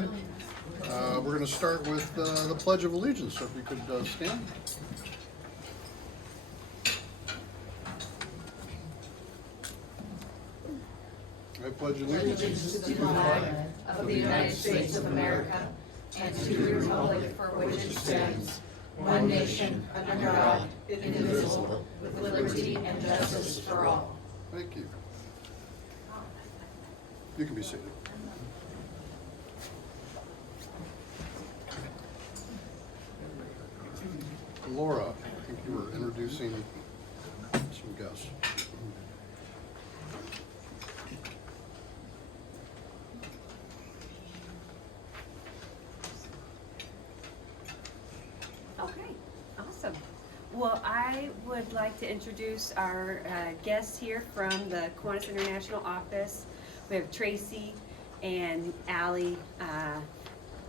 We're going to start with the Pledge of Allegiance, so if you could stand. I pledge allegiance To the flag of the United States of America and to the republic for which it stands, one nation, under God, indivisible, with liberty and justice for all. Thank you. You can be seated. Laura, I think you were introducing some guests. Okay, awesome. Well, I would like to introduce our guests here from the Kiwanis International office. We have Tracy and Allie,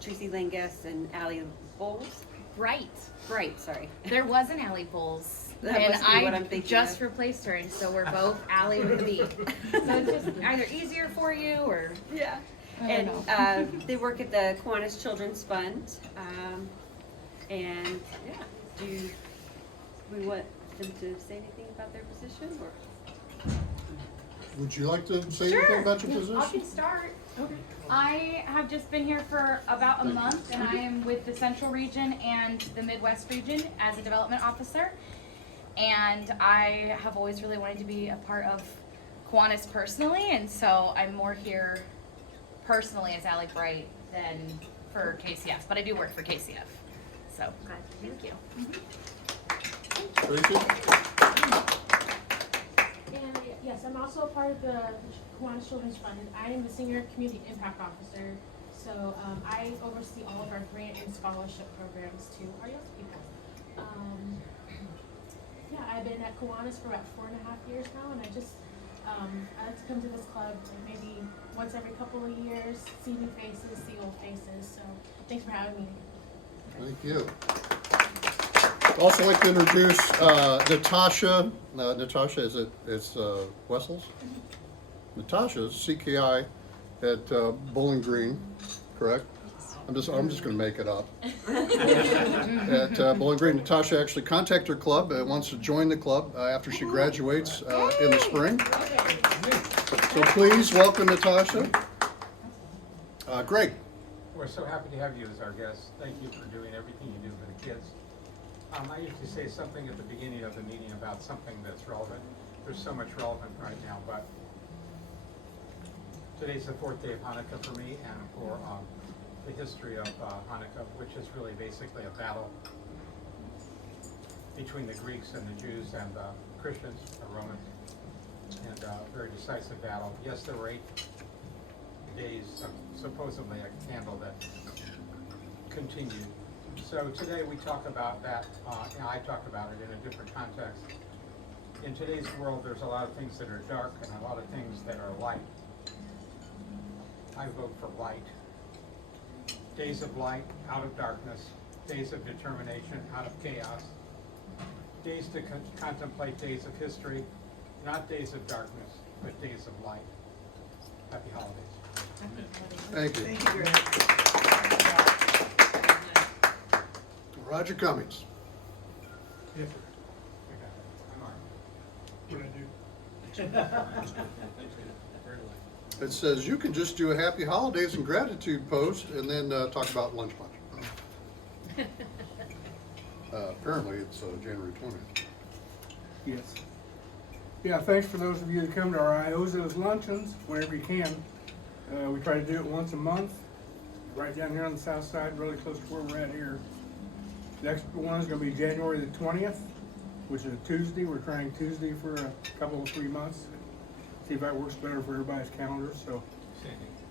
Tracy Lingus and Allie Bowles. Right. Right, sorry. There was an Allie Bowles, That and must be what I'm I thinking just of. replaced her, and so we're both Allie with a B. So it's just either easier for you or Yeah. I And don't know. they work at the Kiwanis Children's Fund. And yeah, do we want them to say anything about their position or? Would you like to say Sure. anything about your I position? can start. I have just been here for about a month, and I am with the Central Region and the Midwest Region as a development officer. And I have always really wanted to be a part of Kiwanis personally, and so I'm more here personally as Allie Bright than for KCF, but I do work for KCF. So, thank you. Tracy? And yes, I'm also a part of the Kiwanis Children's Fund. I am the Senior Community Impact Officer, so I oversee all of our grant and scholarship programs to our young people. Yeah, I've been at Kiwanis for about 4.5 years now, and I like to come to this club like maybe once every couple of years, see new faces, see old faces. So thanks for having me. Thank you. I'd also like to introduce Natasha. Natasha, it's Wessels? Natasha's CKI at Bowling Green, correct? I'm just going to make it up. At Bowling Green, Natasha actually contacted her club and wants to join the club after she graduates in the spring. So please welcome Natasha. Greg. We're so happy to have you as our guest. Thank you for doing everything you do for the kids. I usually say something at the beginning of the meeting about something that's relevant. There's so much relevant right now, but today's the 4th day of Hanukkah for me and for the history of Hanukkah, which is really basically a battle between the Greeks and the Jews and the Christians, the Romans, and a very decisive battle. Yes, there were 8 days, supposedly a candle that continued. So today we talk about that, I talk about it in a different context. In today's world, there's a lot of things that are dark and a lot of things that are light. I vote for light. Days of light, out of darkness. Days of determination, out of chaos. Days to contemplate days of history, not days of darkness, but days of light. Happy holidays. Thank you. Thank you, Greg. Roger Cummings. Yes, sir. It says you can just do a happy holidays and gratitude post and then talk about lunch punch. Apparently it's January 20th. Yes. Yeah, thanks for those of you that come to our IOs, those luncheons, whenever you can. We try to do it once a month, right down here on the south side, really close to where we're at here. Next one is gonna be January the 20th, which is a Tuesday. We're trying Tuesday for a couple of 3 months. See if that works better for everybody's calendar. So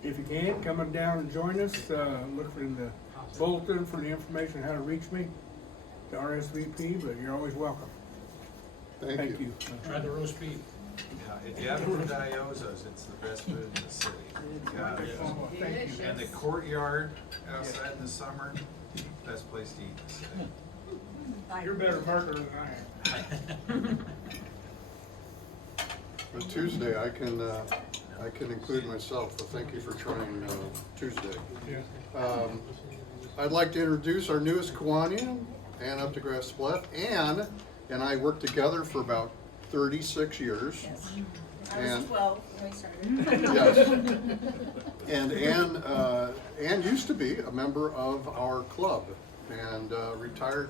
if you can, come on down and join us. Look in the bulletin for the information on how to reach me, the RSVP, but you're always welcome. Thank you. Try the roast beef. Yeah, if you haven't been to Iozzo's, it's the best food in the city. Yeah, it is. Oh, thank you. And the courtyard outside in the summer, best place to eat in the city. You're a better partner than I am. But Tuesday I can I can include myself, but thank you for trying Tuesday. Yeah. I'd like to introduce our newest Kiwanian, Ann Updegrass Splett. Ann and I worked together for about 36 years. Yes. I And- was 12 when we started. Yes. And Ann used to be a member of our club and retired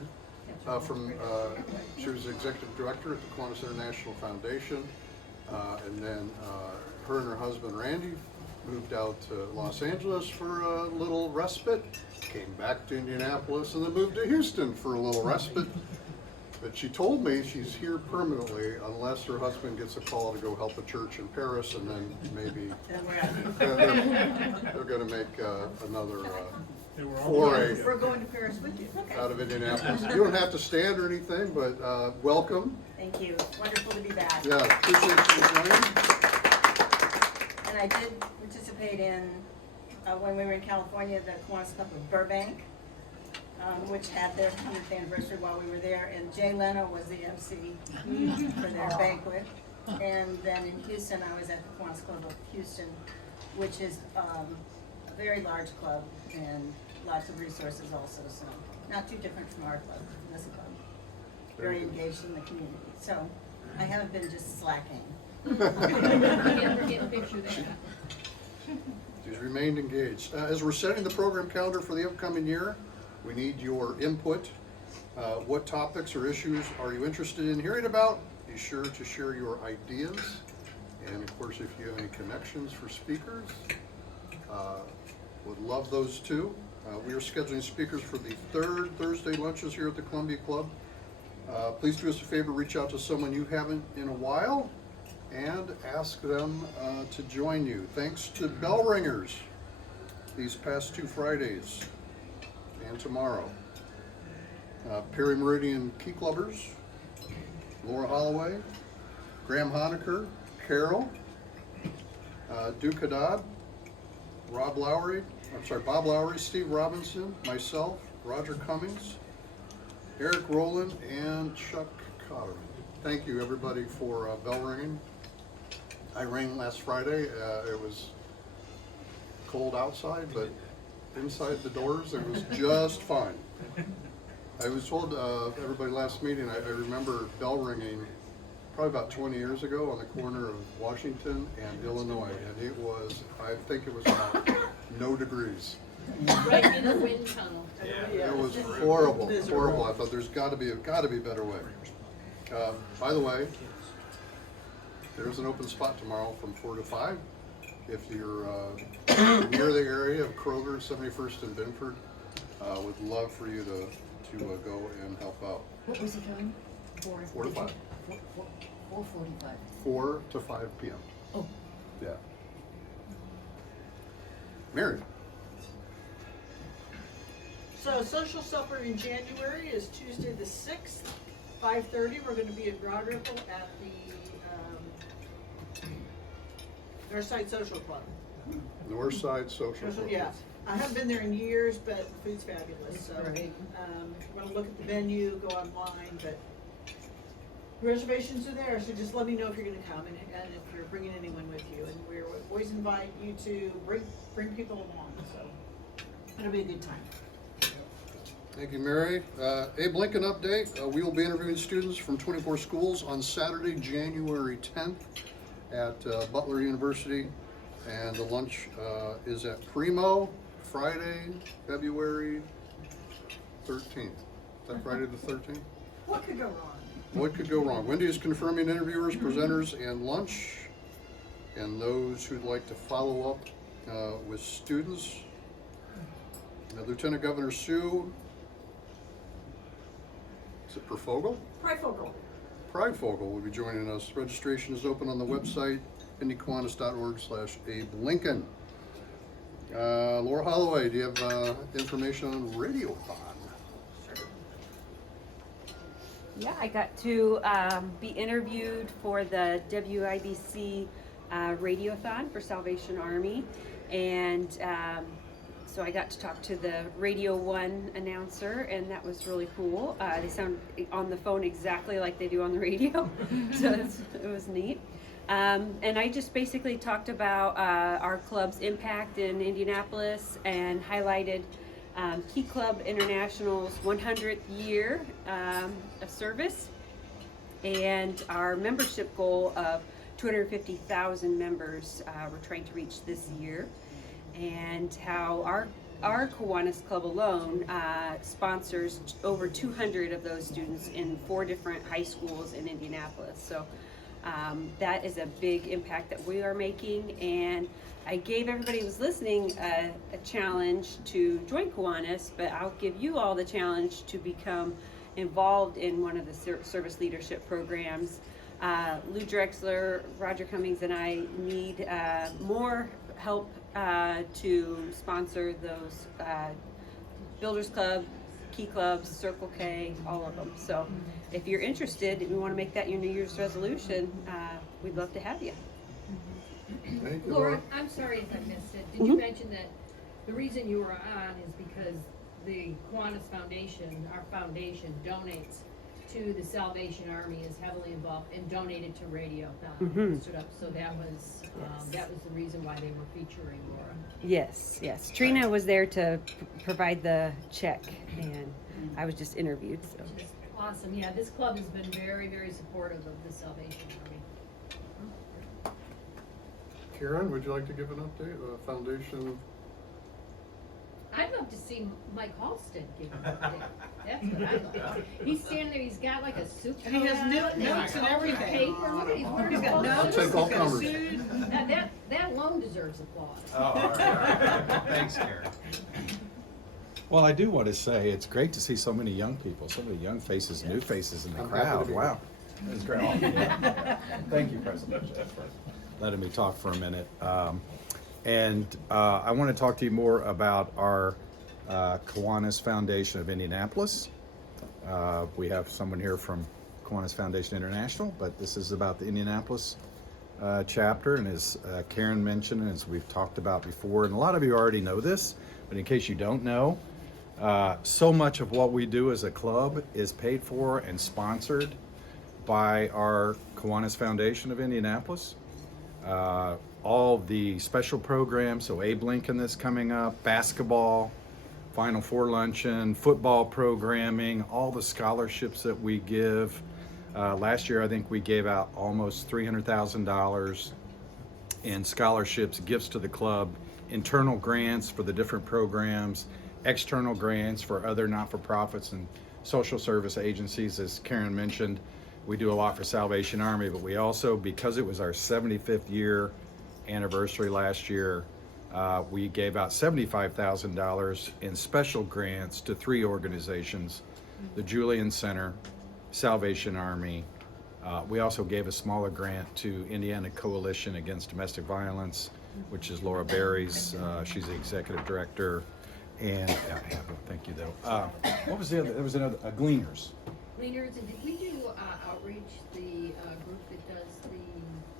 from, she was executive director at the Kiwanis International Foundation. And then her and her husband Randy moved out to Los Angeles for a little respite, came back to Indianapolis, and then moved to Houston for a little respite. But she told me she's here permanently unless her husband gets a call to go help a church in Paris, and then maybe Then we're out. they're gonna make another They were all foray We're going to Paris with you. Okay. out of Indianapolis. You don't have to stand or anything, but welcome. Thank you. Wonderful to be back. Yeah, appreciate you joining. And I did participate in, when we were in California, the Kiwanis Club of Burbank, which had their 100th anniversary while we were there, and Jay Leno was the MC for their banquet. And then in Houston, I was at the Kiwanis Club of Houston, which is a very large club and lots of resources also, so not too different from our club, this club. Very engaged in the community, so I haven't been just slacking. Get a picture there. She's remained engaged. As we're setting the program calendar for the upcoming year, we need your input. What topics or issues are you interested in hearing about? Be sure to share your ideas. And of course, if you have any connections for speakers, would love those too. We are scheduling speakers for the third Thursday lunches here at the Columbia Club. Please do us a favor, reach out to someone you haven't in a while and ask them to join you. Thanks to bell ringers these past 2 Fridays and tomorrow. Perry Meridian Key Clubbers, Laura Holloway, Graham Honecker, Carol, Duke Haddad, Bob Lowry, Steve Robinson, myself, Roger Cummings, Eric Rowland, and Chuck Cotterman. Thank you, everybody, for bell ringing. I rang last Friday. It was cold outside, but inside the doors, it was just fine. I was told everybody last meeting, I remember bell ringing probably about 20 years ago on the corner of Washington and Illinois, and it was, I think it was about no degrees. Right in the wind tunnel. It was horrible, horrible. I thought there's got to be a better way. By the way, there's an open spot tomorrow from 4 to 5. If you're near the area of Kroger, 71st and Binford, would love for you to go and help out. What was it coming? 4 to 5. 4:45. 4 to 5 p.m. Oh. Yeah. Mary. So social supper in January is Tuesday the 6th, 5:30. We're going to be at Broad Ripple at the Northside Social Club. Northside Social Club. Yeah, I haven't been there in years, but the food's fabulous. So want to look at the venue, go online, but reservations are there. So just let me know if you're going to come and if you're bringing anyone with you. And we always invite you to bring people along. So it'll be a good time. Thank you, Mary. Abe Lincoln update. We will be interviewing students from 24 schools on Saturday, January 10th at Butler University. And the lunch is at Primo, Friday, February 13th. Is that Friday the 13th? What could go wrong? What could go wrong? Wendy is confirming interviewers, presenters, and lunch. And those who'd like to follow up with students. Lieutenant Governor Sue, is it Perfogel? Pridefogel will be joining us. Registration is open on the website, indykiwanis.org/Abe Lincoln. Laura Holloway, do you have information on Radiothon? Yeah, I got to be interviewed for the WIBC Radiothon for Salvation Army, and so I got to talk to the Radio 1 announcer, and that was really cool. They sound on the phone exactly like they do on the radio, so it was neat. And I just basically talked about our club's impact in Indianapolis and highlighted Key Club International's 100th year of service and our membership goal of 250,000 members we're trying to reach this year, and how our Kiwanis Club alone sponsors over 200 of those students in 4 different high schools in Indianapolis. So that is a big impact that we are making, and I gave everybody who was listening a challenge to join Kiwanis, but I'll give you all the challenge to become involved in one of the service leadership programs. Lou Drexler, Roger Cummings, and I need more help to sponsor those Builders Club, Key Clubs, Circle K, all of them. So if you're interested and you want to make that your New Year's resolution, we'd love to have you. Thank you, Laura, I'm sorry if I missed it. Did you mention that the reason you were on is because the Kiwanis Foundation, our foundation, donates to the Salvation Army, is heavily involved and donated to radio. Stood up, so that was the reason why they were featuring Laura. Yes, yes. Trina was there to provide the check, and I was just interviewed. So. Which is awesome. Yeah, this club has been very, very supportive of the Salvation Army. Karen, would you like to give an update? Foundation. I'd love to see Mike Halstead give an update. That's what I'd love. He's standing there, he's got like a suit. And he has coat on, notes and everything. Paper, look at, he's wearing He's got a notes, I'll take all he's got a comers. suit. That alone deserves applause. Oh, all right. Thanks, Karen. Well, I do want to say it's great to see so many young people, so many young faces, new faces in the I'm happy to crowd. be Wow. That's great. Thank you, President, for letting me talk for a minute. I want to talk to you more about our Kiwanis Foundation of Indianapolis. We have someone here from Kiwanis Foundation International, but this is about the Indianapolis chapter, and as Karen mentioned, and as we've talked about before, and a lot of you already know this, but in case you don't know, so much of what we do as a club is paid for and sponsored by our Kiwanis Foundation of Indianapolis. All the special programs, so Abe Lincoln that's coming up, basketball, Final Four luncheon, football programming, all the scholarships that we give. Last year, I think we gave out almost $300,000 in scholarships, gifts to the club, internal grants for the different programs, external grants for other not-for-profits and social service agencies. As Karen mentioned, we do a lot for Salvation Army, but we also, because it was our 75th year anniversary last year, we gave out $75,000 in special grants to 3 organizations, the Julian Center, Salvation Army. We also gave a smaller grant to Indiana Coalition Against Domestic Violence, which is Laura Berry's. She's the executive director. And thank you, though. What was the other? There was another, Gleaners. Gleaners, and did we do outreach, the group that does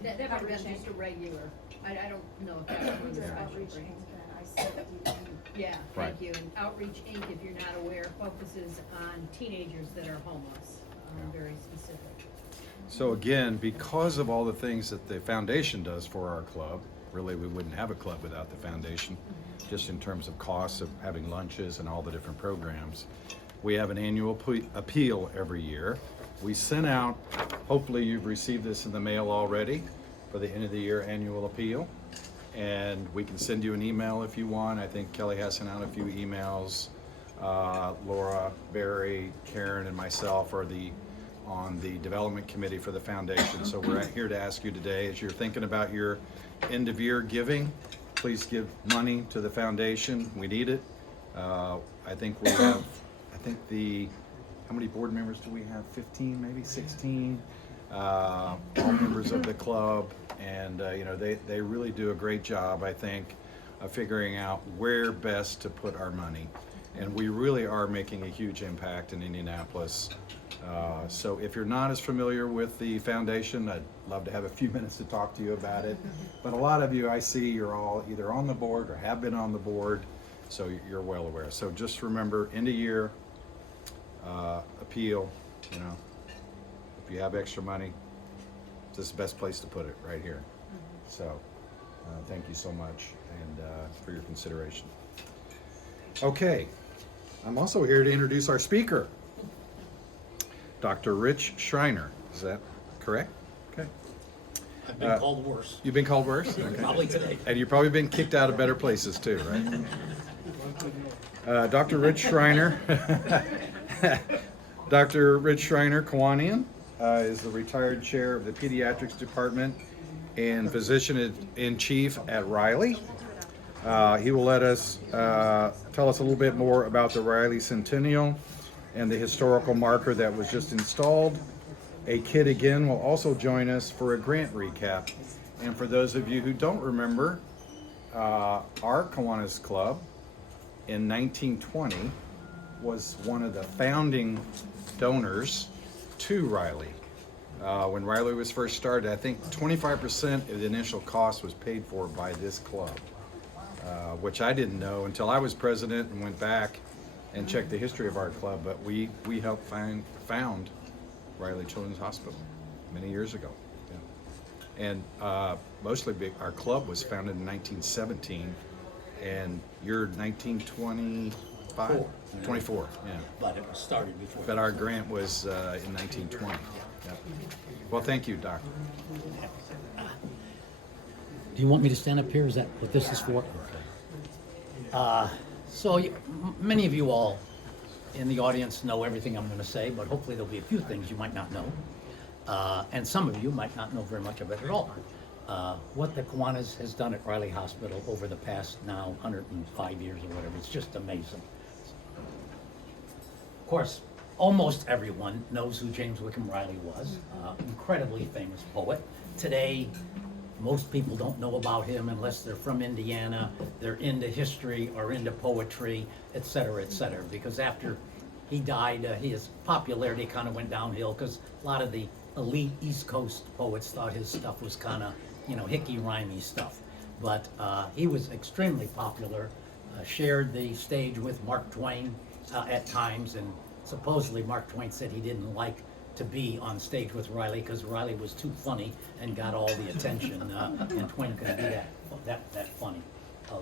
that might have been just a regular, I don't know if that's what it's Outreach actually. Inc. I said Yeah, Right. thank you. And Outreach Inc., if you're not aware, focuses on teenagers that are homeless, very specific. So again, because of all the things that the foundation does for our club, really we wouldn't have a club without the foundation, just in terms of costs of having lunches and all the different programs. We have an annual appeal every year. We sent out, hopefully you've received this in the mail already, for the end of the year annual appeal. And we can send you an email if you want. I think Kelly has sent out a few emails. Laura, Barry, Karen, and myself are on the development committee for the foundation. So we're here to ask you today, as you're thinking about your end of year giving, please give money to the foundation. We need it. I think we have, how many board members do we have? 15, maybe 16, all members of the club. And they really do a great job, I think, of figuring out where best to put our money. And we really are making a huge impact in Indianapolis. So if you're not as familiar with the foundation, I'd love to have a few minutes to talk to you about it. But a lot of you, I see, you're all either on the board or have been on the board, so you're well aware. So just remember, end of year appeal, if you have extra money, this is the best place to put it, right here. So, thank you so much, and for your consideration. Okay, I'm also here to introduce our speaker, Dr. Rich Schreiner. Is that correct? Okay. I've been called worse. You've been called worse? Okay. Probably today. And you've probably been kicked out of better places too, right? Dr. Rich Schreiner. Dr. Rich Schreiner, Kiwanian, is the retired chair of the pediatrics department and physician-in-chief at Riley. He will let us tell us a little bit more about the Riley Centennial and the historical marker that was just installed. A kid again will also join us for a grant recap. And for those of you who don't remember, our Kiwanis Club in 1920 was one of the founding donors to Riley. When Riley was first started, I think 25% of the initial cost was paid for by this club, which I didn't know until I was president and went back and checked the history of our club. But we helped found Riley Children's Hospital many years ago. Yeah. And mostly our club was founded in 1917, and you're 1925? 24, yeah. But it was started before. But our grant was in 1920. Yep. Well, thank you, Doctor. Do you want me to stand up here? Is that what this is for? Okay. Many of you all in the audience know everything I'm going to say, but hopefully there'll be a few things you might not know. And some of you might not know very much of it at all. What the Kiwanis has done at Riley Hospital over the past now 105 years or whatever, it's just amazing. Of course, almost everyone knows who James Wickham Riley was. Incredibly famous poet. Today, most people don't know about him unless they're from Indiana, they're into history or into poetry, et cetera, because after he died, his popularity kind of went downhill because a lot of the elite East Coast poets thought his stuff was kind of, hicky-rhymey stuff. But he was extremely popular, shared the stage with Mark Twain at times, and supposedly Mark Twain said he didn't like to be on stage with Riley because Riley was too funny and got all the attention, and Twain couldn't be that funny.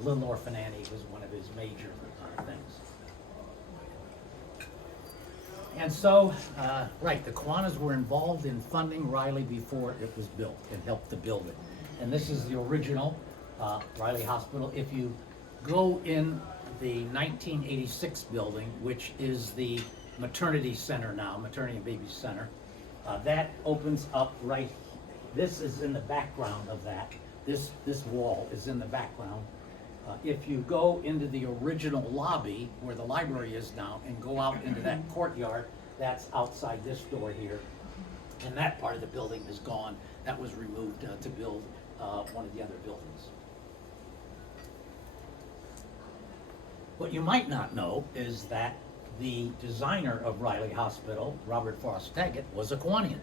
Little Orphan Annie was one of his major things. And so, the Kiwanis were involved in funding Riley before it was built and helped to build it. And this is the original Riley Hospital. If you go in the 1986 building, which is the maternity center now, maternity and baby center, that opens up right. This is in the background of that. This wall is in the background. If you go into the original lobby where the library is now and go out into that courtyard, that's outside this door here. And that part of the building is gone. That was removed to build one of the other buildings. What you might not know is that the designer of Riley Hospital, Robert Frost Daggett, was a Kiwanian.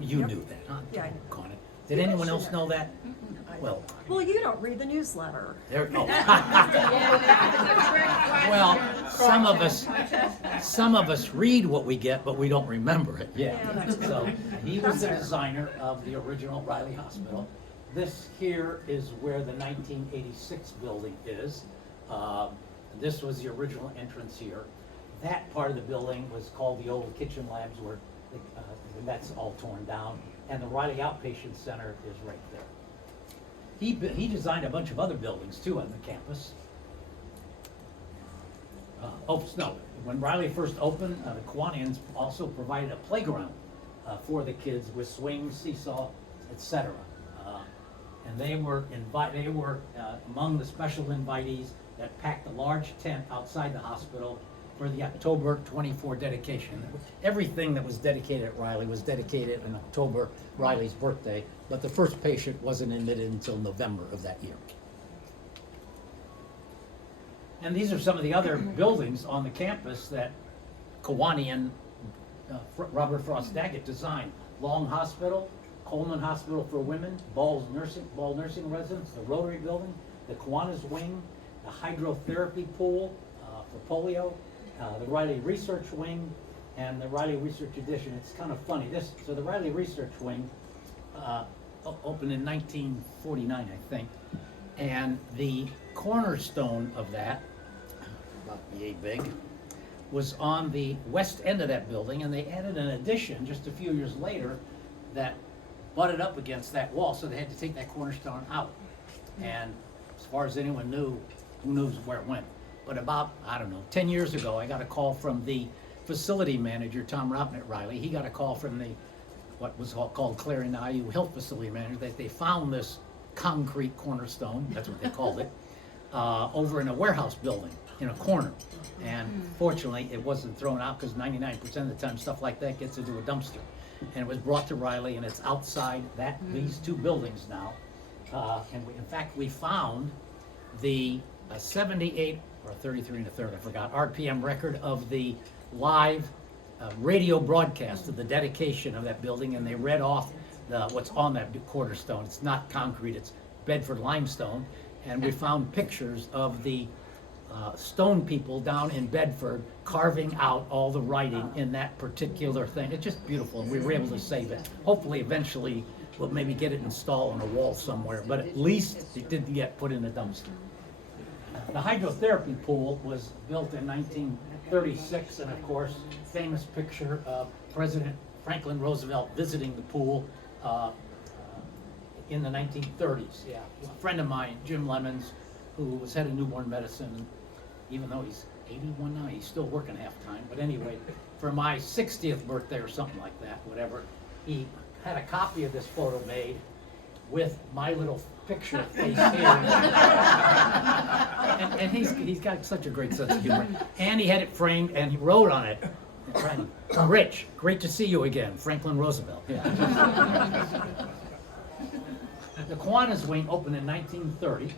You knew that, huh? Yeah, I knew. Kiwanis. Did anyone else know that? Well, you don't read the newsletter. there. Oh. Well, some of us read what we get, but we don't remember it. Yeah. So he was the designer of the original Riley Hospital. This here is where the 1986 building is. This was the original entrance here. That part of the building was called the old kitchen labs, where that's all torn down, and the Riley Outpatient Center is right there. He designed a bunch of other buildings too on the campus. When Riley first opened, the Kiwanians also provided a playground for the kids with swings, seesaw, etc. And they were among the special invitees that packed a large tent outside the hospital for the October 24 dedication. Everything that was dedicated at Riley was dedicated in October, Riley's birthday, but the first patient wasn't admitted until November of that year. And these are some of the other buildings on the campus that Kiwanian Robert Frost Daggett designed. Long Hospital, Coleman Hospital for Women, Ball Nursing Residence, the Rotary Building, the Kiwanis Wing, the hydrotherapy pool for polio, the Riley Research Wing, and the Riley Research Addition. It's kind of funny. So the Riley Research Wing opened in 1949, I think. And the cornerstone of that, about yay big, was on the west end of that building, and they added an addition just a few years later that butted up against that wall, so they had to take that cornerstone out. And as far as anyone knew, who knows where it went. But about, I don't know, 10 years ago, I got a call from the facility manager, Tom Robin at Riley. He got a call from the, what was called Clarion IU Health Facility Manager, that they found this concrete cornerstone, that's what they called it, over in a warehouse building in a corner. And fortunately, it wasn't thrown out, because 99% of the time stuff like that gets into a dumpster. And it was brought to Riley, and it's outside these two buildings now. And in fact, we found the 78 or 33 and a third, I forgot, RPM record of the live radio broadcast of the dedication of that building, and they read off what's on that cornerstone. It's not concrete, it's Bedford limestone, and we found pictures of the stone people down in Bedford carving out all the writing in that particular thing. It's just beautiful, and we were able to save it. Hopefully, eventually, we'll maybe get it installed on a wall somewhere, but at least it didn't get put in a dumpster. The hydrotherapy pool was built in 1936, and of course, famous picture of President Franklin Roosevelt visiting the pool in the 1930s. Yeah, a friend of mine, Jim Lemons, who was head of newborn medicine, even though he's 81 now, he's still working half time. But anyway, for my 60th birthday or something like that, whatever, he had a copy of this photo made with my little picture face here. and he's got such a great sense of humor. And he had it framed, and he wrote on it, Rich, great to see you again, Franklin Roosevelt. Yeah. The Kiwanis wing opened in 1930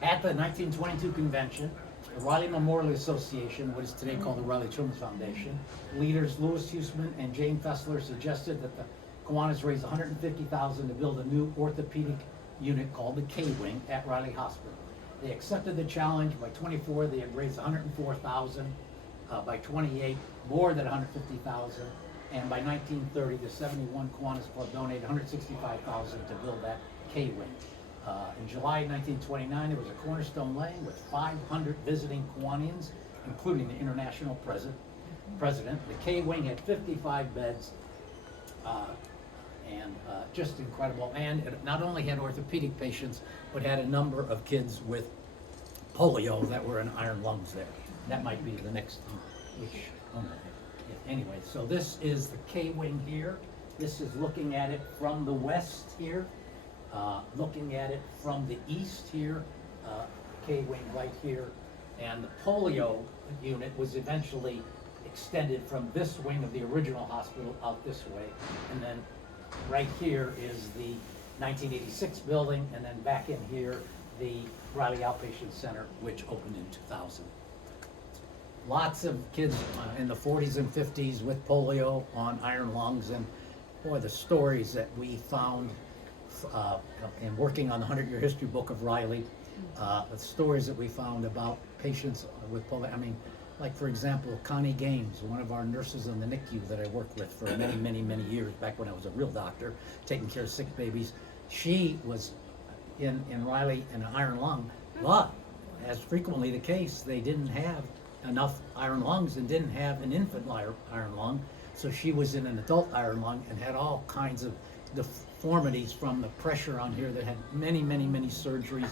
at the 1922 convention. The Riley Memorial Association, what is today called the Riley Children's Foundation, leaders Louis Huseman and Jane Fessler suggested that the Kiwanis raise $150,000 to build a new orthopedic unit called the K-Wing at Riley Hospital. They accepted the challenge. By 24, they had raised $104,000. By 28, more than $150,000. And by 1930, the 71 Kiwanis Club donated $165,000 to build that K-Wing. In July 1929, there was a cornerstone laying with 500 visiting Kiwanians, including the international president. The K-Wing had 55 beds, and just incredible. And it not only had orthopedic patients, but had a number of kids with polio that were in iron lungs there. That might be the next which, oh no. Yeah, anyway, so this is the K-Wing here. This is looking at it from the west here. Looking at it from the east here, K-Wing right here, and the polio unit was eventually extended from this wing of the original hospital out this way, and then right here is the 1986 building, and then back in here, the Riley Outpatient Center, which opened in 2000. Lots of kids in the 40s and 50s with polio on iron lungs, and boy, the stories that we found in working on the 100-year history book of Riley, the stories that we found about patients with polio. I mean, like for example, Connie Gaines, one of our nurses in the NICU that I worked with for many, many, many years, back when I was a real doctor, taking care of sick babies. She was in Riley in an iron lung, but as frequently the case, they didn't have enough iron lungs and didn't have an infant iron lung, so she was in an adult iron lung and had all kinds of deformities from the pressure on here that had many, many, many surgeries.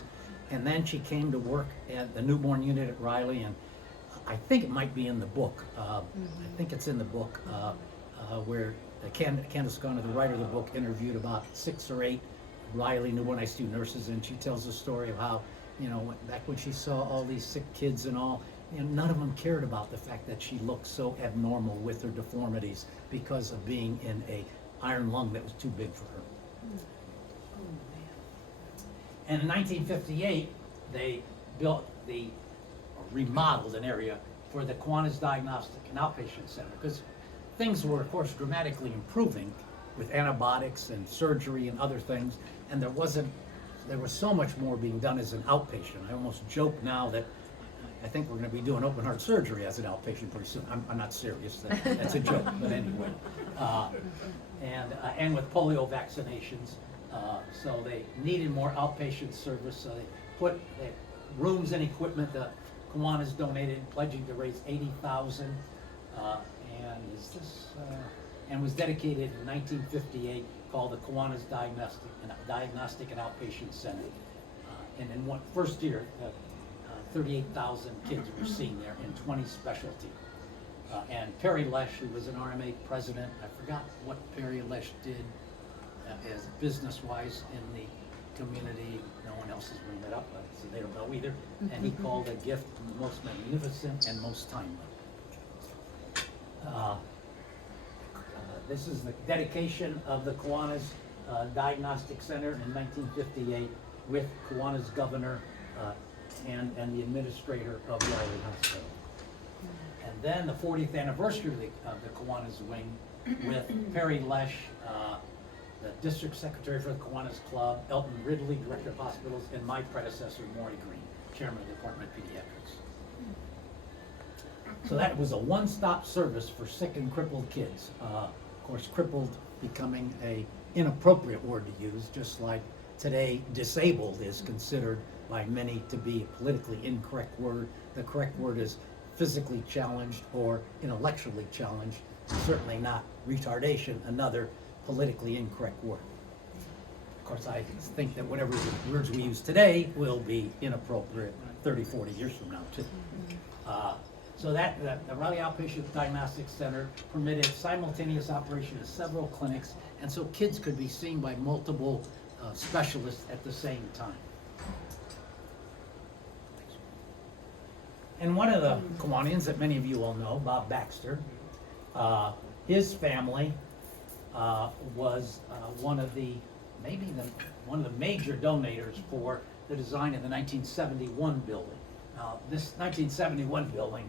And then she came to work at the newborn unit at Riley, and I think it might be in the book. I think it's in the book where Candace Gunner, the writer of the book, interviewed about 6 or 8 Riley newborn ICU nurses, and she tells the story of how, you know, back when she saw all these sick kids and all, you know, none of them cared about the fact that she looked so abnormal with her deformities because of being in a iron lung that was too big for her. And in 1958, they remodeled an area for the Kiwanis Diagnostic and Outpatient Center, because things were, of course, dramatically improving with antibiotics and surgery and other things, and there was so much more being done as an outpatient. I almost joke now that I think we're gonna be doing open heart surgery as an outpatient pretty soon. I'm not serious, that's a joke, but anyway. And with polio vaccinations, so they needed more outpatient service, so they put rooms and equipment. The Kiwanis donated, pledging to raise $80,000, and was dedicated in 1958, called the Kiwanis Diagnostic and Outpatient Center. And in one first year, 38,000 kids were seen there in 20 specialties. And Perry Lesh, who was an RMA president, I forgot what Perry Lesh did as business-wise in the community. No one else is bringing that up, so they don't know either. And he called a gift most magnificent and most timely. This is the dedication of the Kiwanis Diagnostic Center in 1958 with Kiwanis governor and the administrator of Riley Hospital. And then the 40th anniversary of the Kiwanis wing with Perry Lesh, the district secretary for the Kiwanis Club, Elton Ridley, director of hospitals, and my predecessor, Maury Green, chairman of the Department of Pediatrics. So that was a one-stop service for sick and crippled kids. Of course, crippled becoming a inappropriate word to use, just like today disabled is considered by many to be a politically incorrect word. The correct word is physically challenged or intellectually challenged, certainly not retardation, another politically incorrect word. Of course, I think that whatever words we use today will be inappropriate 30, 40 years from now, too. So the Riley Outpatient Diagnostic Center permitted simultaneous operation of several clinics, and so kids could be seen by multiple specialists at the same time. And one of the Kiwanians that many of you all know, Bob Baxter, his family was one of the major donators for the design of the 1971 building. Now, this 1971 building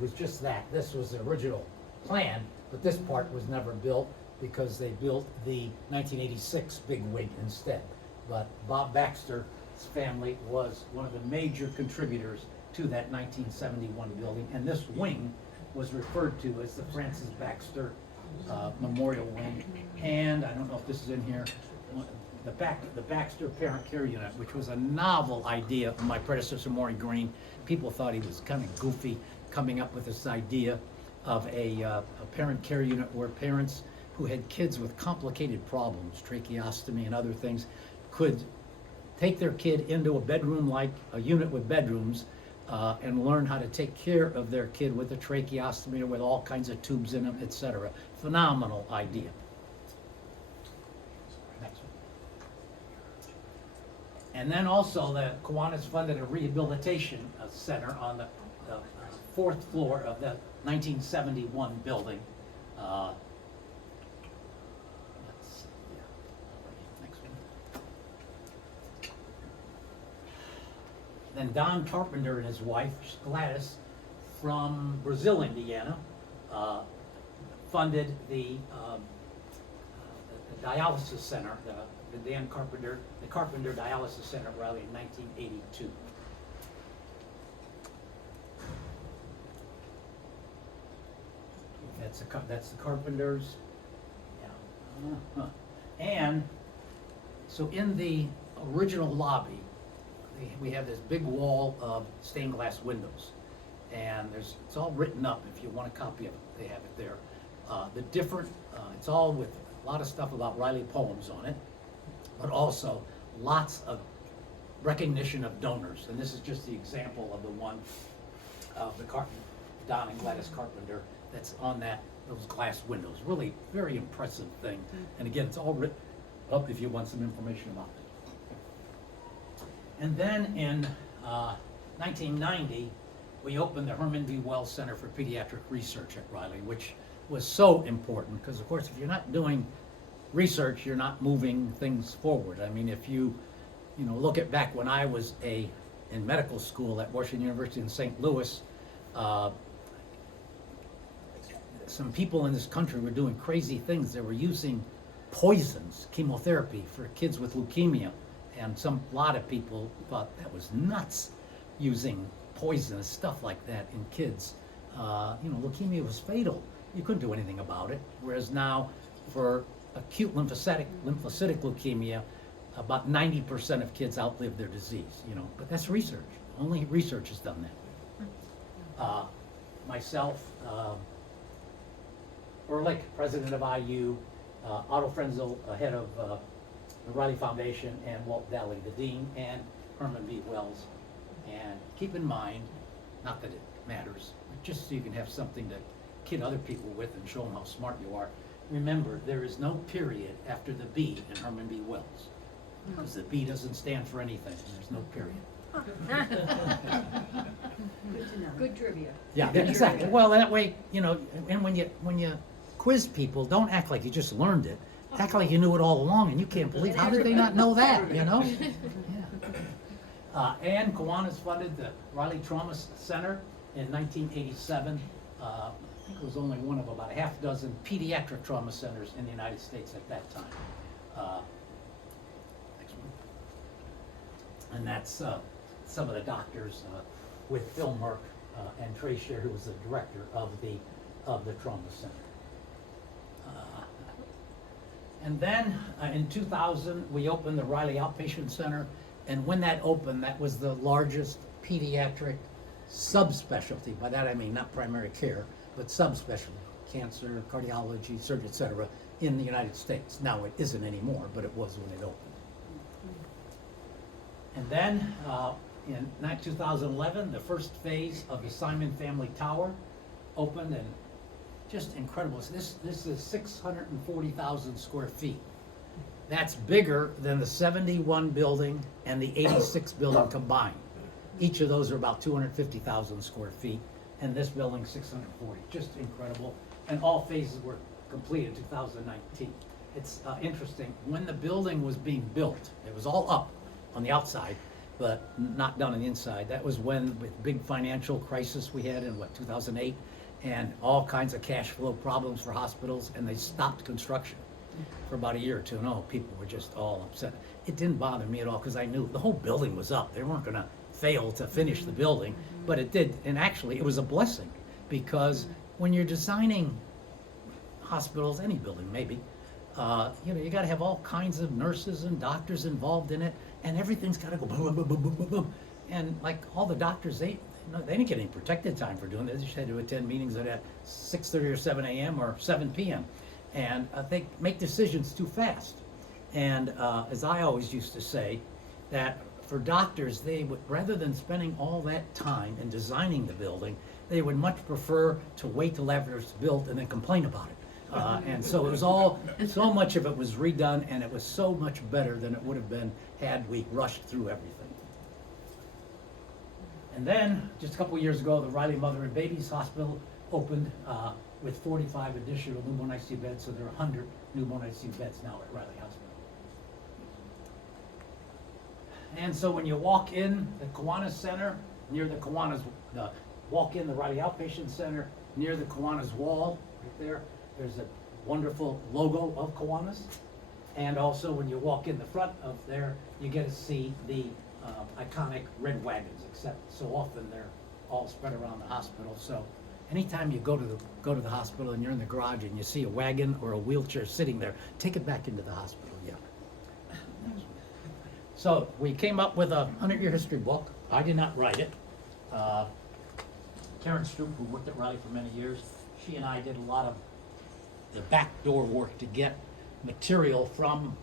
was just that. This was the original plan, but this part was never built because they built the 1986 big wing instead. But Bob Baxter's family was one of the major contributors to that 1971 building, and this wing was referred to as the Francis Baxter Memorial Wing. And I don't know if this is in here, the Baxter Parent Care Unit, which was a novel idea of my predecessor, Maury Green. People thought he was kind of goofy coming up with this idea of a parent care unit where parents who had kids with complicated problems, tracheostomy and other things, could take their kid into a bedroom, like a unit with bedrooms, and learn how to take care of their kid with a tracheostomy or with all kinds of tubes in them, etc. Phenomenal idea. Next one. And then also the Kiwanis funded a rehabilitation center on the fourth floor of the 1971 building. Next one. Then Don Carpenter and his wife, Gladys, from Brazil, Indiana, funded the dialysis center, the Carpenter Dialysis Center at Raleigh in 1982. That's the Carpenters. Yeah. And so in the original lobby, we have this big wall of stained glass windows, and it's all written up. If you want a copy of it, they have it there. It's all with a lot of stuff about Riley poems on it, but also lots of recognition of donors. And this is just the example of the one of the Don and Gladys Carpenter that's on those glass windows. Really very impressive thing. And again, it's all written up if you want some information about it. And then in 1990, we opened the Herman V. Wells Center for Pediatric Research at Riley, which was so important because, of course, if you're not doing research, you're not moving things forward. I mean, if you look at back when I was in medical school at Washington University in St. Louis, some people in this country were doing crazy things. They were using poisons, chemotherapy for kids with leukemia, and a lot of people thought that was nuts, using poisonous, stuff like that in kids. Leukemia was fatal. You couldn't do anything about it. Whereas now, for acute lymphocytic leukemia, about 90% of kids outlive their disease, but that's research. Only research has done that. Myself, Ehrlich, president of IU, Otto Frenzel, head of the Riley Foundation, and Walt Daly, the dean, and Herman B. Wells. And keep in mind, not that it matters, but just so you can have something to kid other people with and show them how smart you are. Remember, there is no period after the B in Herman B. Wells, because the B doesn't stand for anything. There's no period. Good trivia. Yeah, exactly. Well, that way, and when you quiz people, don't act like you just learned it. Act like you knew it all along, and you can't believe, how did they not know that, Yeah. And Kiwanis funded the Riley Trauma Center in 1987. I think it was only one of about a half dozen pediatric trauma centers in the United States at that time. Next one. And that's some of the doctors with Phil Merck and Trey Scher, who was the director of the trauma center. And then in 2000, we opened the Riley Outpatient Center, and when that opened, that was the largest pediatric subspecialty. By that I mean not primary care, but subspecialty, cancer, cardiology, surgery, etc., in the United States. Now it isn't anymore, but it was when it opened. And then in 2011, the first phase of the Simon Family Tower opened, and just incredible. This is 640,000 square feet. That's bigger than the 71 building and the 86 building combined. Each of those are about 250,000 square feet, and this building 640. Just incredible. And all phases were completed in 2019. It's interesting. When the building was being built, it was all up on the outside, but not done on the inside. That was when, with big financial crisis we had in 2008, and all kinds of cash flow problems for hospitals, and they stopped construction for about a year or two. No, people were just all upset. It didn't bother me at all, because I knew the whole building was up. They weren't going to fail to finish the building, but it did. And actually, it was a blessing, because when you're designing hospitals, any building maybe, you got to have all kinds of nurses and doctors involved in it, and everything's got to go boom, boom, boom, boom, boom, boom. And like all the doctors, they didn't get any protected time for doing this. They just had to attend meetings at 6:30 or 7 a.m. or 7 p.m. And they make decisions too fast. And as I always used to say, that for doctors, they would, rather than spending all that time in designing the building, they would much prefer to wait till after it's built and then complain about it. And so it was all, so much of it was redone, and it was so much better than it would have been had we rushed through everything. And then, just a couple of years ago, the Riley Mother and Babies Hospital opened with 45 additional newborn ICU beds, so there are 100 newborn ICU beds now at Riley Hospital. And so when you walk in the Kiwanis Center, near the Kiwanis, walk in the Riley Outpatient Center, near the Kiwanis wall, right there, there's a wonderful logo of Kiwanis. And also when you walk in the front of there, you get to see the iconic red wagons, except so often they're all spread around the hospital. So anytime you go to the hospital and you're in the garage and you see a wagon or a wheelchair sitting there, take it back into the hospital, yeah. So we came up with a 100-year history book. I did not write it. Karen Stroop, who worked at Riley for many years, she and I did a lot of the backdoor work to get material from,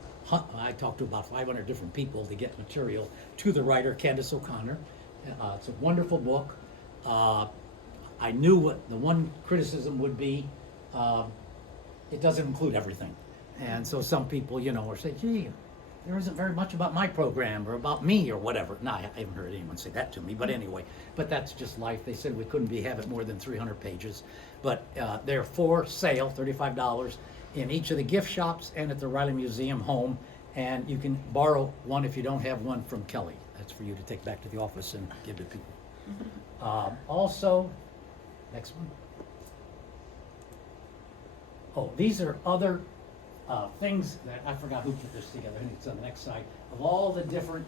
I talked to about 500 different people to get material to the writer, Candace O'Connor. It's a wonderful book. I knew what the one criticism would be. It doesn't include everything. And so some people, are saying, gee, there isn't very much about my program or about me or whatever. No, I haven't heard anyone say that to me, but anyway, but that's just life. They said we couldn't have it more than 300 pages. But they're for sale, $35, in each of the gift shops and at the Riley Museum home. And you can borrow one if you don't have one from Kelly. That's for you to take back to the office and give to people. Also, next one. Oh, these are other things that I forgot who put this together. I think it's on the next slide. Of all the different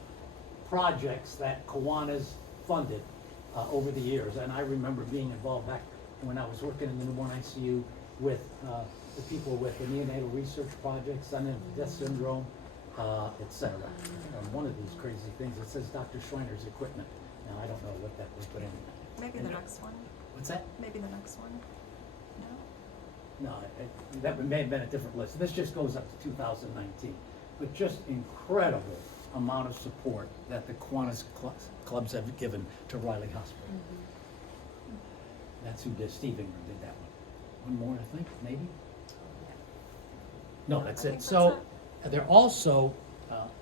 projects that Kiwanis funded, over the years. And I remember being involved back when I was working in the newborn ICU with the people with the neonatal research project, sudden death syndrome, etc. One of these crazy things, it says Dr. Schreiner's equipment. Now, I don't know what that was, but anyway. Maybe the next one. What's that? Maybe the next one. No? No, that may have been a different list. This just goes up to 2019. But just incredible amount of support that the Kiwanis clubs have given to Riley Hospital. That's who did, Steve Ingram did that one. One more, I think, maybe? No, that's it. So, there also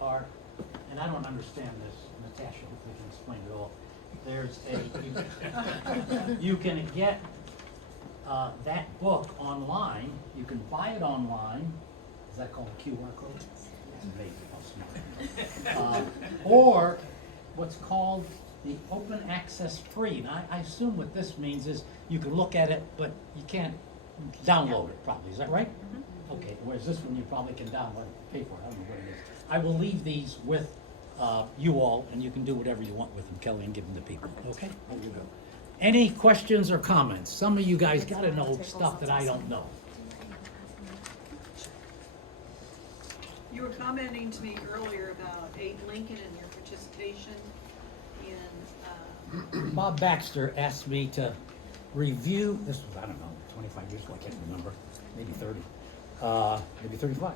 are, and I don't understand this, Natasha, hopefully can explain it all. There's you can get that book online. You can buy it online. Is that called a QR code? It's amazing how smart. Or what's called the open access free. And I assume what this means is you can look at it, but you can't download it probably. Is that right? Okay, whereas this one you probably can download it, pay for it. I don't know what it is. I will leave these with you all, and you can do whatever you want with them, Kelly, and give them to people. Okay? There you go. Any questions or comments? Some of you guys got to know stuff that I don't know. You were commenting to me earlier about Abe Lincoln and your participation in, Bob Baxter asked me to review, this was, I don't know, 25 years ago, I can't remember, maybe 30, maybe 35,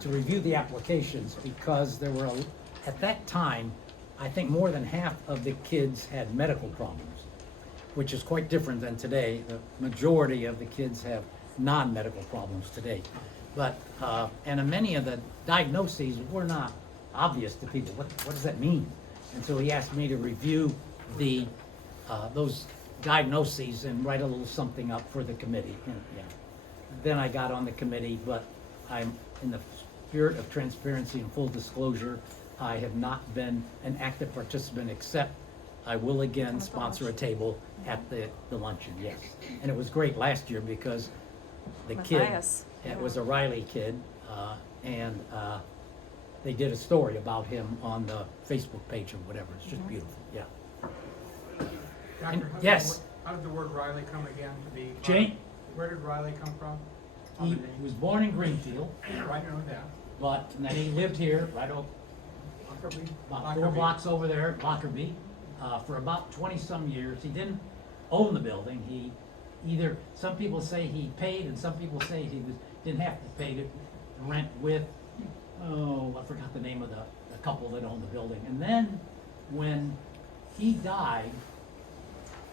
to review the applications because there were, at that time, I think more than half of the kids had medical problems, which is quite different than today. The majority of the kids have non-medical problems today. But, and many of the diagnoses were not obvious to people. What does that mean? And so he asked me to review the, those diagnoses and write a little something up for the committee. And, yeah. Then I got on the committee, but I'm in the spirit of transparency and full disclosure, I have not been an active participant, except I will again sponsor a table at the luncheon, yes. And it was great last year because the kid, Matthias. it was a Riley kid, and they did a story about him on the Facebook page or whatever. It's just beautiful, yeah. Doctor, Yes. How did the word Riley come again to be? Jane? Where did Riley come from? He was born in Greenfield, Right, I know that. but then he lived here, right over, about 4 blocks over there at Lockerbie, for about 20-some years. He didn't own the building. He either, some people say he paid, and some people say he didn't have to pay the rent with, I forgot the name of the couple that owned the building. And then when he died,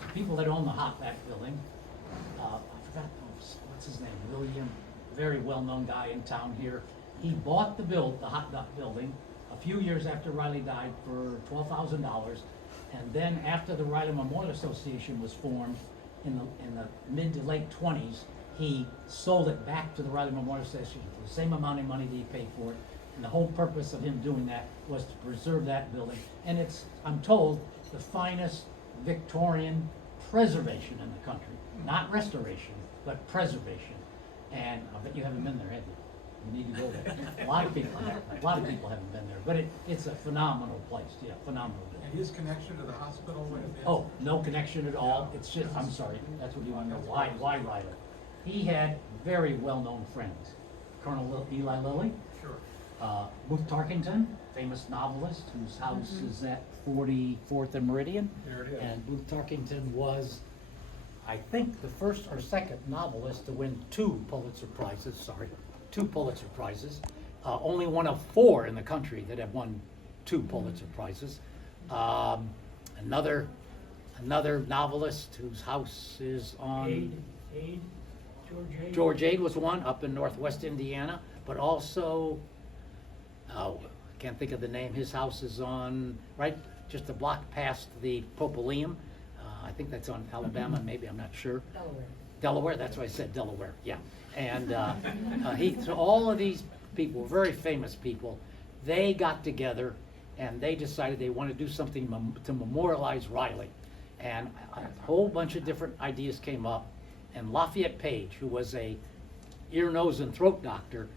the people that owned the hot back building, I forgot, what's his name, William, very well-known guy in town here. He bought the hot dog building a few years after Riley died for $12,000. And then after the Riley Memorial Association was formed in the mid to late 20s, he sold it back to the Riley Memorial Association for the same amount of money that he paid for it. And the whole purpose of him doing that was to preserve that building. And it's, I'm told, the finest Victorian preservation in the country. Not restoration, but preservation. And I bet you haven't been there, have you? You need to go there. A lot of people haven't been there, but it's a phenomenal place, yeah, phenomenal. And his connection to the hospital would have been? Oh, no connection at all. It's just, I'm sorry, that's what you want to know. Why Riley? He had very well-known friends. Colonel Eli Lilly. Sure. Booth Tarkington, famous novelist whose house is at 44th and Meridian. There it is. And Booth Tarkington was, I think, the first or second novelist to win 2 Pulitzer Prizes, only one of 4 in the country that have won 2 Pulitzer Prizes. Another novelist whose house is on George Ade was one up in northwest Indiana, but also, I can't think of the name. His house is on, right, just a block past the Popoleum. I think that's on Alabama, maybe, I'm not sure. Delaware, that's why I said Delaware, yeah. And so all of these people, very famous people, they got together and they decided they want to do something to memorialize Riley. And a whole bunch of different ideas came up. And Lafayette Page, who was a ear, nose, and throat doctor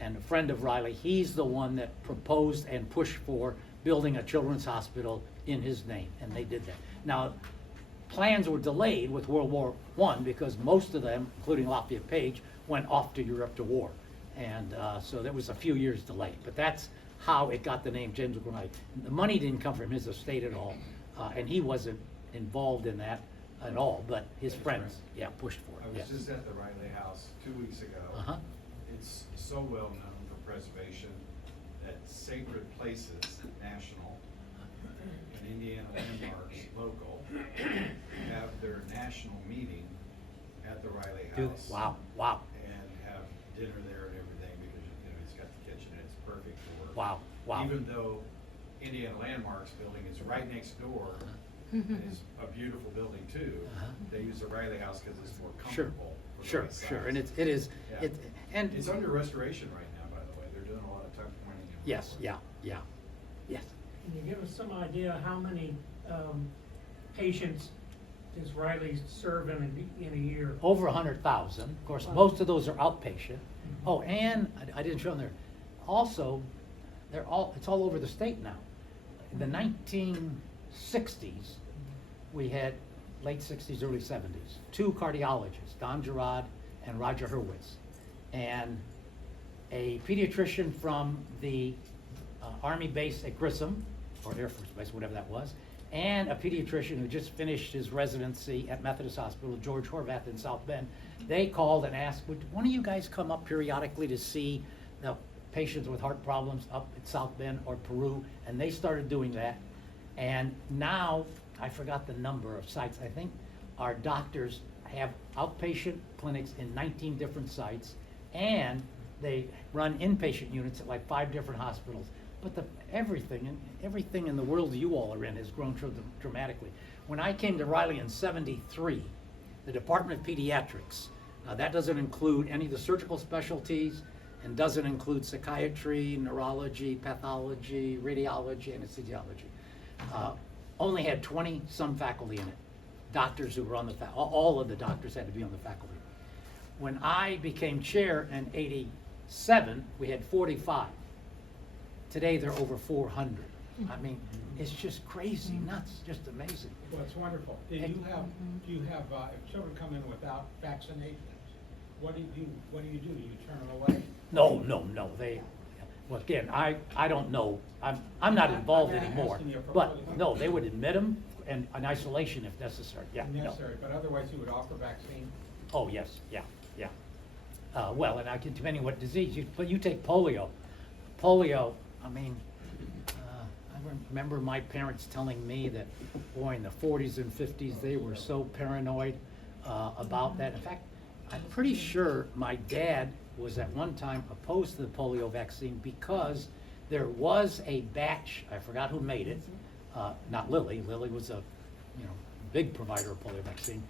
and a friend of Riley, he's the one that proposed and pushed for building a children's hospital in his name, and they did that. Now, plans were delayed with World War I because most of them, including Lafayette Page, went off to Europe to war. And so there was a few years delay. But that's how it got the name James Whitcomb Riley. The money didn't come from his estate at all, and he wasn't involved in that at all, but his friends, pushed for I it, was yes. just at the Riley House 2 weeks ago. Uh-huh. It's so well known for preservation that Sacred Places National and Indiana Landmarks Local have their national meeting at the Riley Dude, House. wow, wow, And have dinner there and everything because, you know, it's got the kitchen and it's perfect for. wow, wow. Even though Indiana Landmarks building is right next door, and it's a beautiful building too, they use the Riley House because it's more Sure, comfortable. for the sure, right size. sure, and it is, Yeah. and. It's under restoration right now, by the way. They're doing a lot of tuck pointing. and- Yes, yes. Can you give us some idea how many patients does Riley serve in a year? Over 100,000. Of course, most of those are outpatient. Oh, and I didn't show them there. Also, it's all over the state now. In the 1960s, we had late 60s, early 70s, 2 cardiologists, Don Gerard and Roger Hurwitz, and a pediatrician from the Army base at Grissom, or Air Force Base, whatever that was, and a pediatrician who just finished his residency at Methodist Hospital, George Horvath in South Bend. They called and asked, would one of you guys come up periodically to see the patients with heart problems up at South Bend or Peru? And they started doing that. And now, I forgot the number of sites. I think our doctors have outpatient clinics in 19 different sites, and they run inpatient units at like 5 different hospitals. But everything in the world you all are in has grown dramatically. When I came to Riley in '73, the Department of Pediatrics, that doesn't include any of the surgical specialties and doesn't include psychiatry, neurology, pathology, radiology, anesthesiology, only had 20-some faculty in it. Doctors who were on the all of the doctors had to be on the faculty. When I became chair in '87, we had 45. Today, they're over 400. I mean, it's just crazy, nuts, just amazing. Well, it's wonderful. Do you have, if children come in without vaccinations, what do you do? Do you turn them away? No, well, again, I don't know. I'm not involved I'm anymore. asking you for But, political- no, they would admit them and in isolation if necessary, yeah, no. Necessary, but otherwise you would offer vaccine? Oh, yes, yeah. Well, and I can, depending what disease, but you take polio. Polio, I mean, I remember my parents telling me that, boy, in the 40s and 50s, they were so paranoid about that. In fact, I'm pretty sure my dad was at one time opposed to the polio vaccine because there was a batch, I forgot who made it, not Lilly. Lilly was a big provider of polio vaccine,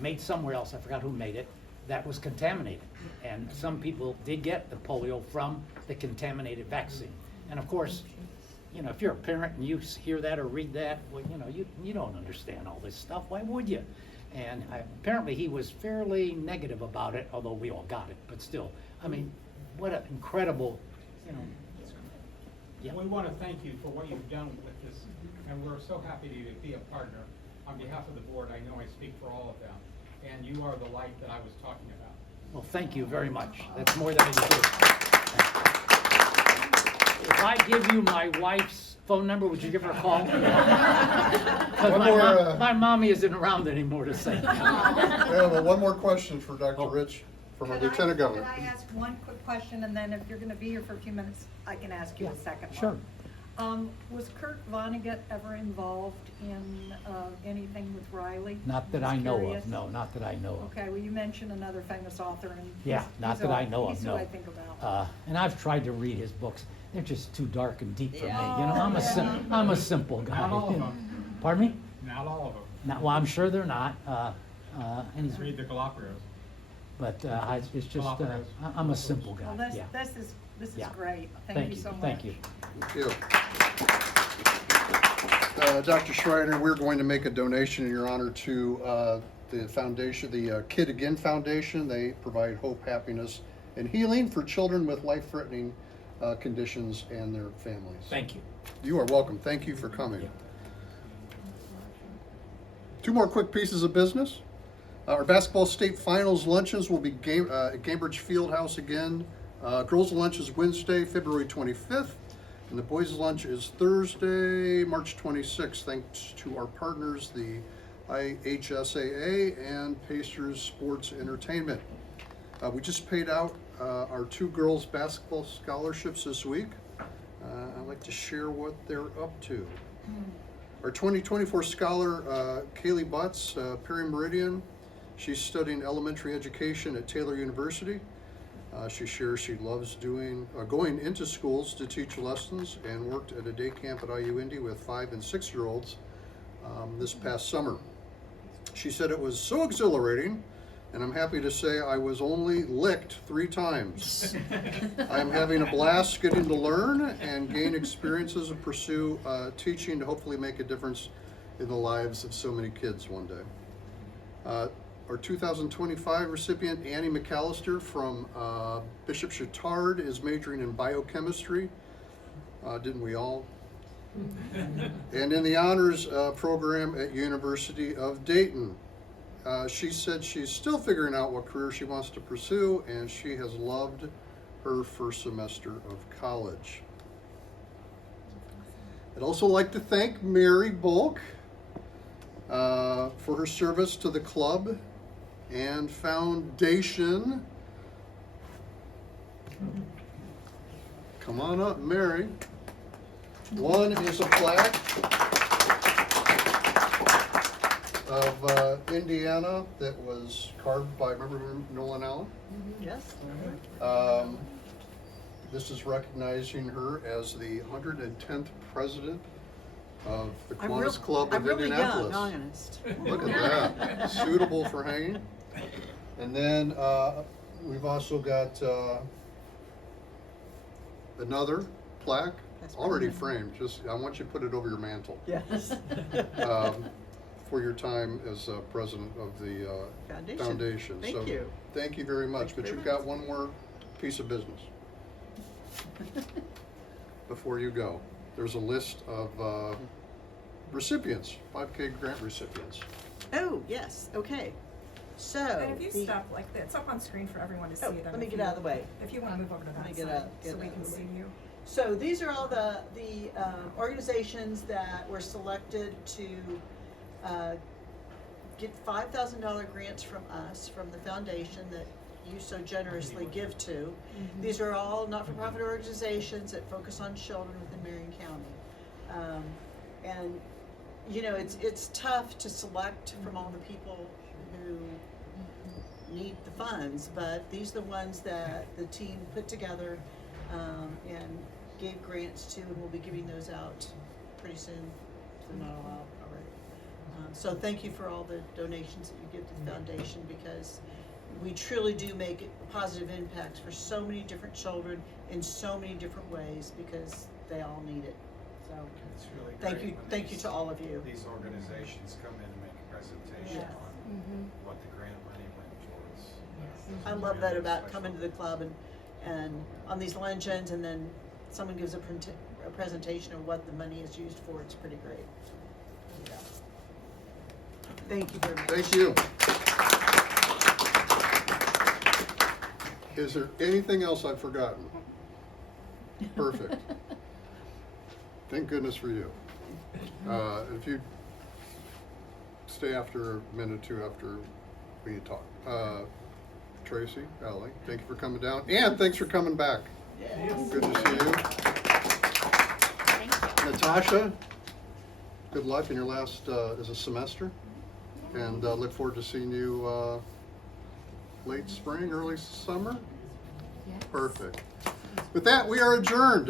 made somewhere else, I forgot who made it, that was contaminated. And some people did get the polio from the contaminated vaccine. And of course, if you're a parent and you hear that or read that, well, you don't understand all this stuff. Why would you? And apparently he was fairly negative about it, although we all got it. But still, I mean, what an incredible, Yeah. We want to thank you for what you've done with this, and we're so happy to be a partner. On behalf of the board, I know I speak for all of them, and you are the light that I was talking about. Well, thank you very much. That's more than I deserve. If I give you my wife's phone number, would you give her a call? Because my mommy isn't around anymore to say. We have one more question for Dr. Rich from our Lieutenant Governor. Can I ask one quick question, and then if you're gonna be here for a few minutes, I can ask you a second one? Sure. Was Kurt Vonnegut ever involved in anything with Riley? Not that Just I know curious. of, no, not that I know of. Okay, well, you mentioned another famous author, and Yeah, he's not who that I know of, he's no. who I think about. And I've tried to read his books. They're just too dark and deep for me. Yeah. I'm a simple guy. Not all of them. Pardon me? Not all of them. Well, I'm sure they're not. And he's, Read the Galapagos. but it's just, I'm a simple guy, Well, yeah. this is Yeah. great. Thank you so much. Thank you. Thank you. Dr. Schreiner, we're going to make a donation in your honor to the foundation, the Kid Again Foundation. They provide hope, happiness, and healing for children with life-threatening conditions and their families. Thank you. You are welcome. Thank you for coming. Two more quick pieces of business. Our basketball state finals luncheons will be at Cambridge Fieldhouse again. Girls' lunch is Wednesday, February 25th, and the boys' lunch is Thursday, March 26th, thanks to our partners, the IHSAA and Pacers Sports Entertainment. We just paid out our 2 girls' basketball scholarships this week. I'd like to share what they're up to. Our 2024 scholar, Kaylee Butts, Perry Meridian, she's studying elementary education at Taylor University. She shares she loves going into schools to teach lessons and worked at a day camp at IU Indy with 5 and 6-year-olds this past summer. She said it was so exhilarating, and I'm happy to say I was only licked 3 times. I'm having a blast getting to learn and gain experiences and pursue teaching to hopefully make a difference in the lives of so many kids one day. Our 2025 recipient, Annie McAllister from Bishop Chatard, is majoring in biochemistry. Didn't we all? And in the honors program at University of Dayton. She said she's still figuring out what career she wants to pursue, and she has loved her first semester of college. I'd also like to thank Mary Bulk for her service to the club and foundation. Come on up, Mary. One is a plaque of Indiana that was carved by, remember Nolan Allen? Yes. This is recognizing her as the 110th president of the Kiwanis Club of Indianapolis. Young, honest. Look at that, suitable for hanging. And then we've also got another plaque, already framed. Just I want you to put it over your mantle. Yes. For your time as president of the foundation. Thank you. Thank you very much. But you've got one more piece of business before you go. There's a list of recipients, 5K grant recipients. Oh, yes, okay. So. And if you stop like that, it's up on screen for everyone to see them. Let me get out of the way. If you want to move over to Let me that get side, out so we of can the see way. you. So these are all the organizations that were selected to get $5,000 grants from us, from the foundation that you so generously give to. Mm-hmm. These are all not-for-profit organizations that focus on children within Marion County. And you know, it's tough to select from all the people who need the funds, but these are the ones that the team put together and gave grants to, and we'll be giving those out pretty soon, if they're not all out already. So thank you for all the donations that you give to the foundation, because we truly do make a positive impact for so many different children in so many different ways, because they all need it. So It's really thank great you, when thank you to all of you. These organizations come in and make a presentation Yes. on what the grant money went towards. I love that about coming to the club and on these luncheons, and then someone gives a presentation of what the money is used for. It's pretty great. Yeah. Thank you very much. Thank you. Is there anything else I've forgotten? Perfect. Thank goodness for you. If you stay after a minute or two after we talk. Tracy, Allie, thank you for coming down, and thanks for coming back. Yes. Good to see you. Natasha, good luck in your last as a semester, and look forward to seeing you late spring, early summer. Perfect. With that, we are adjourned.